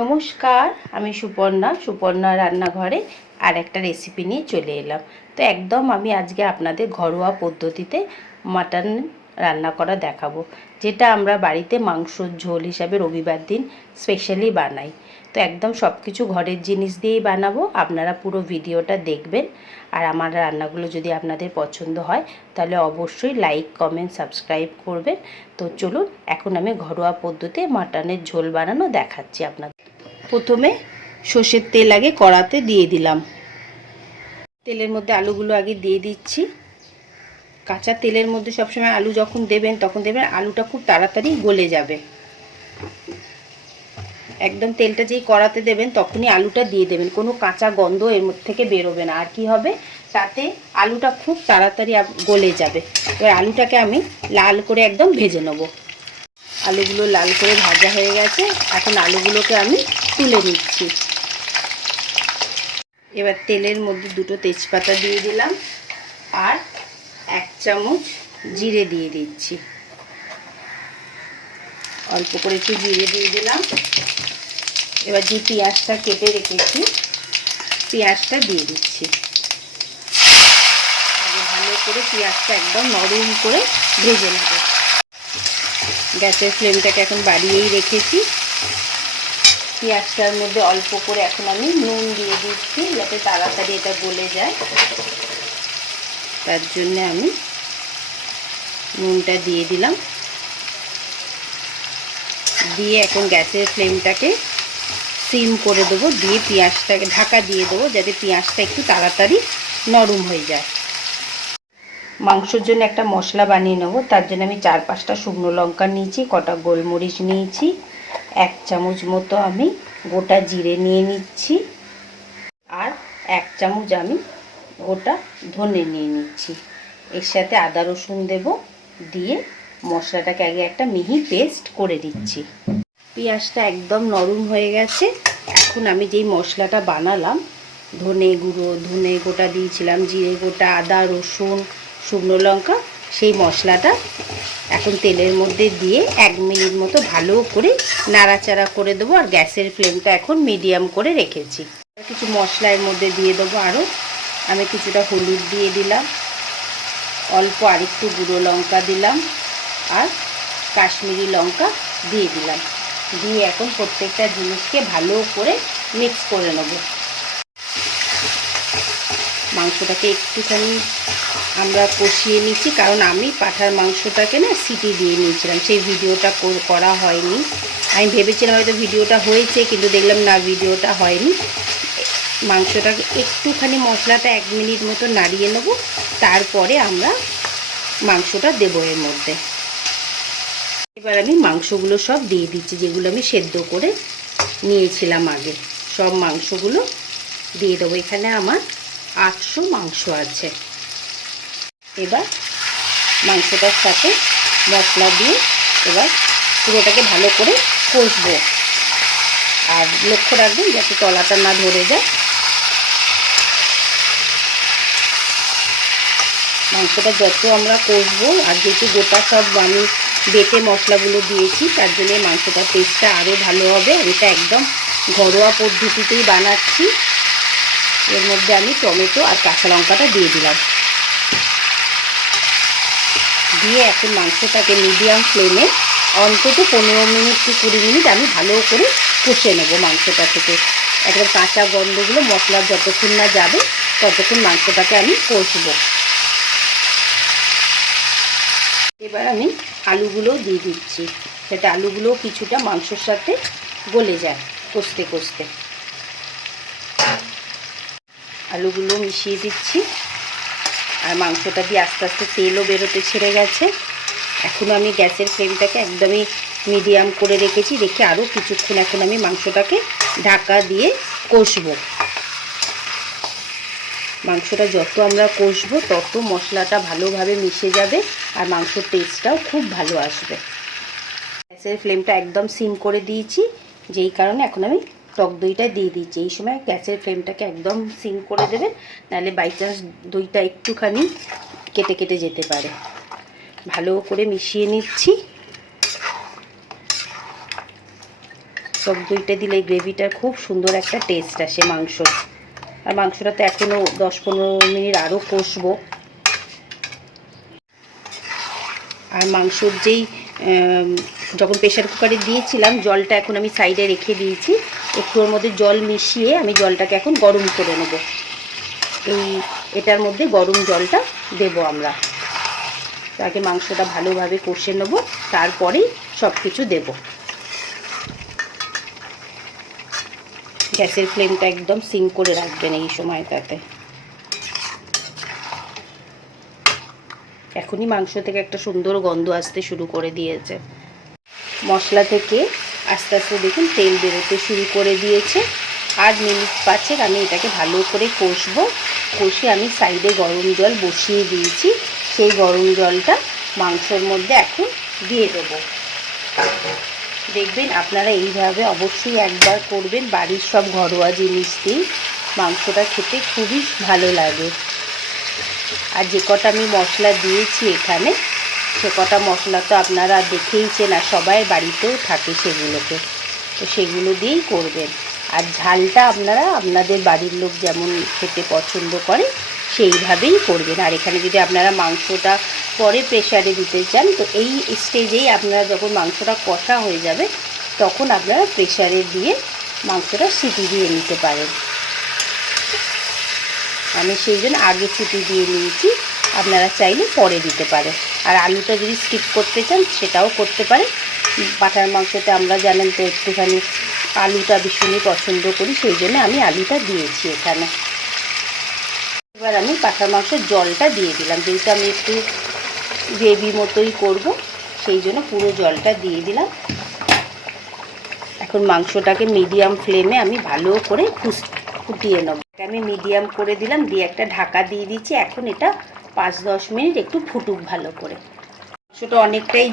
নমস্কার, আমি সুপর্ণা রান্নাঘরে আর একটা রেসিপি নিয়ে চলে এলাম। তো একদম আমি আজকে আপনাদের ঘরোয়া পদ্ধতিতে মাটন রান্না করা দেখাবো, যেটা আমরা বাড়িতে মাংসর ঝোল হিসাবে রবিবার দিন স্পেশালি বানাই। তো একদম সব কিছু ঘরের জিনিস দিয়েই বানাবো। আপনারা পুরো ভিডিওটা দেখবেন, আর আমার রান্নাগুলো যদি আপনাদের পছন্দ হয় তাহলে অবশ্যই লাইক, কমেন্ট, সাবস্ক্রাইব করবেন। তো চলুন, এখন আমি ঘরোয়া পদ্ধতিতে মাটনের ঝোল বানানো দেখাচ্ছি আপনাদের। প্রথমে সর্ষের তেল আগে কড়াতে দিয়ে দিলাম। তেলের মধ্যে আলুগুলো আগে দিয়ে দিচ্ছি। কাঁচা তেলের মধ্যে সবসময় আলু যখন দেবেন তখন দেবেন আলুটা খুব তাড়াতাড়ি গলে যাবে। একদম তেলটা যেই কড়াতে দেবেন তখনই আলুটা দিয়ে দেবেন, কোনো কাঁচা গন্ধ এর মধ্যে থেকে বেরোবে না। আর কি হবে, তাতে আলুটা খুব তাড়াতাড়ি গলে যাবে। এবার আলুটাকে আমি লাল করে একদম ভেজে নেব। আলুগুলো লাল করে ভাজা হয়ে গেছে, এখন আলুগুলোকে আমি তুলে নিচ্ছি। এবার তেলের মধ্যে দুটো তেজপাতা দিয়ে দিলাম আর 1 চামচ জিরে দিয়ে দিচ্ছি। অল্প করে একটু জিরে দিয়ে দিলাম। এবার যে পেঁয়াজটা কেটে রেখেছি পেঁয়াজটা দিয়ে দিচ্ছি। ভালো করে পেঁয়াজটা একদম নরম করে ভেজে নেব। গ্যাসের ফ্লেমটাকে এখন বাড়িয়েই রেখেছি। পেঁয়াজটার মধ্যে অল্প করে এখন আমি নুন দিয়ে দিচ্ছি, যাতে তাড়াতাড়ি এটা গলে যায়। তার জন্য আমি নুনটা দিয়ে দিলাম। দিয়ে এখন গ্যাসের ফ্লেমটাকে সিম করে দেবো, দিয়ে পেঁয়াজটাকে ঢাকা দিয়ে দেবো, যাতে পেঁয়াজটা একটু তাড়াতাড়ি নরম হয়ে যায়। মাংসের জন্য একটা মশলা বানিয়ে নেবো। তার জন্য আমি 4-5টা শুকনো লঙ্কা নিয়েছি, কটা গোলমরিচ নিয়েছি, 1 চামচ মতো আমি গোটা জিরে নিয়ে নিচ্ছি, আর 1 চামচ আমি গোটা ধনে নিয়ে নিচ্ছি। এর সাথে আদা রসুন দেব, দিয়ে মশলাটাকে আগে একটা মিহি পেস্ট করে দিচ্ছি। পেঁয়াজটা একদম নরম হয়ে গেছে। এখন আমি যেই মশলাটা বানালাম, ধনে গুঁড়ো, ধনে গোটা দিয়েছিলাম, জিরে গোটা, আদা রসুন, শুকনো লঙ্কা, সেই মশলাটা এখন তেলের মধ্যে দিয়ে 1 মিনিট মতো ভালো করে নাড়াচাড়া করে দেবো। আর গ্যাসের ফ্লেমটা এখন মিডিয়াম করে রেখেছি। কিছু মশলা এর মধ্যে দিয়ে দেবো। আরও আমি কিছুটা হলুদ দিয়ে দিলাম, অল্প আরেকটু গুঁড়ো লঙ্কা দিলাম, আর কাশ্মীরি লঙ্কা দিয়ে দিলাম। দিয়ে এখন প্রত্যেকটা জিনিসকে ভালো করে মিক্স করে নেব। মাংসটাকে একটুখানি আমরা কষিয়ে নিচ্ছি, কারণ আমি পাঁঠার মাংসটাকে না সিটি দিয়ে নিয়েছিলাম, সেই ভিডিওটা করা হয়নি। আমি ভেবেছিলাম হয়তো ভিডিওটা হয়েছে, কিন্তু দেখলাম না, ভিডিওটা হয়নি। মাংসটাকে একটুখানি মশলাটা 1 মিনিট মতো নাড়িয়ে নেব, তারপরে আমরা মাংসটা দেবো এর মধ্যে। এবার আমি মাংসগুলো সব দিয়ে দিচ্ছি, যেগুলো আমি সেদ্ধ করে নিয়েছিলাম আগে। সব মাংসগুলো দিয়ে দেবো। এখানে আমার 800 মাংস আছে। এবার মাংসটার সাথে মশলা দিয়ে এবার পুরোটাকে ভালো করে কষবো। আর লক্ষ্য রাখবেন যাতে তলাটা না ধরে যায়। মাংসটা যত আমরা কষবো, আর যেহেতু গোটা সব আমি বেটে মশলাগুলো দিয়েছি, তার জন্য মাংসটার টেস্টটা আরও ভালো হবে। আর এটা একদম ঘরোয়া পদ্ধতিতেই বানাচ্ছি। এর মধ্যে আমি টমেটো আর কাঁচা লঙ্কাটা দিয়ে দিলাম। দিয়ে এখন মাংসটাকে মিডিয়াম ফ্লেমে অন্তত 15 মিনিট কি 20 মিনিট আমি ভালো করে কষে নেব। মাংসটা থেকে একদম কাঁচা গন্ধগুলো মশলার যতক্ষণ না যাবে ততক্ষণ মাংসটাকে আমি কষবো। এবার আমি আলুগুলোও দিয়ে দিচ্ছি, যাতে আলুগুলোও কিছুটা মাংসর সাথে গলে যায় কষতে কষতে। আলুগুলো মিশিয়ে দিচ্ছি, আর মাংসটা দিয়ে আস্তে আস্তে তেলও বেরোতে ছেড়ে গেছে। এখন আমি গ্যাসের ফ্লেমটাকে একদমই মিডিয়াম করে রেখেছি। রেখে আরও কিছুক্ষণ এখন আমি মাংসটাকে ঢাকা দিয়ে কষবো। মাংসটা যত আমরা কষবো তত মশলাটা ভালোভাবে মিশে যাবে, আর মাংসের টেস্টটাও খুব ভালো আসবে। গ্যাসের ফ্লেমটা একদম সিম করে দিয়েছি, যেই কারণে এখন আমি টক দইটা দিয়ে দিচ্ছি। এই সময় গ্যাসের ফ্লেমটাকে একদম সিম করে দেবেন, নাহলে বাই চান্স দইটা একটুখানি কেটে কেটে যেতে পারে। ভালো করে মিশিয়ে নিচ্ছি। টক দইটা দিলে গ্রেভিটার খুব সুন্দর একটা টেস্ট আসে মাংসর। আর মাংসটা তো এখনও 10-15 মিনিট আরও কষবো। আর মাংসর যেই যখন প্রেশার কুকারে দিয়েছিলাম জলটা এখন আমি সাইডে রেখে দিয়েছি, একটু ওর মধ্যে জল মিশিয়ে আমি জলটাকে এখন গরম করে নেব। এটার মধ্যে গরম জলটা দেব আমরা। আগে মাংসটা ভালোভাবে কষে নেব, তারপরেই সব কিছু দেব। গ্যাসের ফ্লেমটা একদম সিম করে রাখবেন এই সময়টাতে। এখনই মাংস থেকে একটা সুন্দর গন্ধ আসতে শুরু করে দিয়েছে। মশলা থেকে আস্তে আস্তে দেখুন তেল বেরোতে শুরু করে দিয়েছে। আর মিনিট 5 আমি এটাকে ভালো করে কষবো। কষে আমি সাইডে গরম জল বসিয়ে দিয়েছি, সেই গরম জলটা মাংসর মধ্যে এখন দিয়ে দেবো। দেখবেন আপনারা এইভাবে অবশ্যই একবার করবেন, বাড়ির সব ঘরোয়া জিনিস দিয়ে মাংসটা খেতে খুবই ভালো লাগে। আর যে কটা আমি মশলা দিয়েছি এখানে, সে কটা মশলা তো আপনারা দেখেইছেন, আর সবাই বাড়িতেও থাকে সেগুলোকে, তো সেগুলো দিয়েই করবেন। আর ঝালটা আপনারা আপনাদের বাড়ির লোক যেমন খেতে পছন্দ করে সেইভাবেই করবেন। আর এখানে যদি আপনারা মাংসটা পরে প্রেশারে দিতে চান, তো এই স্টেজেই আপনারা যখন মাংসটা কষা হয়ে যাবে তখন আপনারা প্রেশারে দিয়ে মাংসটা সিটি দিয়ে নিতে পারেন। আমি সেই জন্য আগে সিটি দিয়ে নিয়েছি, আপনারা চাইলে পরে দিতে পারেন। আর আলুটা যদি স্কিপ করতে চান সেটাও করতে পারেন। পাঁঠার মাংসতে আমরা জানেন তো একটুখানি আলুটা ভীষণই পছন্দ করি, সেই জন্য আমি আলুটা দিয়েছি এখানে। এবার আমি পাঁঠার মাংসের জলটা দিয়ে দিলাম, যেহেতু আমি একটু গ্রেভি মতোই করব সেই জন্য পুরো জলটা দিয়ে দিলাম। এখন মাংসটাকে মিডিয়াম ফ্লেমে আমি ভালো করে ফুটিয়ে নেব। আমি মিডিয়াম করে দিলাম, দিয়ে একটা ঢাকা দিয়ে দিচ্ছি। এখন এটা 5-10 মিনিট একটু ফুটুক ভালো করে। মাংসটা অনেকটাই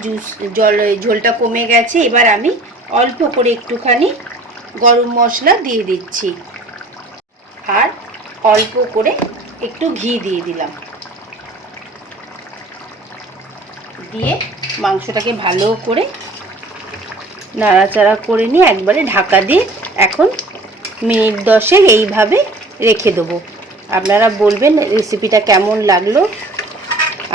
ঝোলটা কমে গেছে। এবার আমি অল্প করে একটুখানি গরম মশলা দিয়ে দিচ্ছি, আর অল্প করে একটু ঘি দিয়ে দিলাম। দিয়ে মাংসটাকে ভালো করে নাড়াচাড়া করে নিয়ে একবারে ঢাকা দিয়ে এখন মিনিট 10 এইভাবে রেখে দেবো। আপনারা বলবেন রেসিপিটা কেমন লাগলো।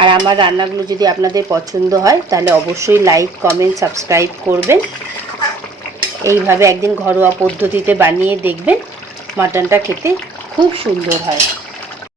আর আমার রান্নাগুলো যদি আপনাদের পছন্দ হয় তাহলে অবশ্যই লাইক, কমেন্ট, সাবস্ক্রাইব করবেন। এইভাবে একদিন ঘরোয়া পদ্ধতিতে বানিয়ে দেখবেন, মাটনটা খেতে খুব সুন্দর হয়।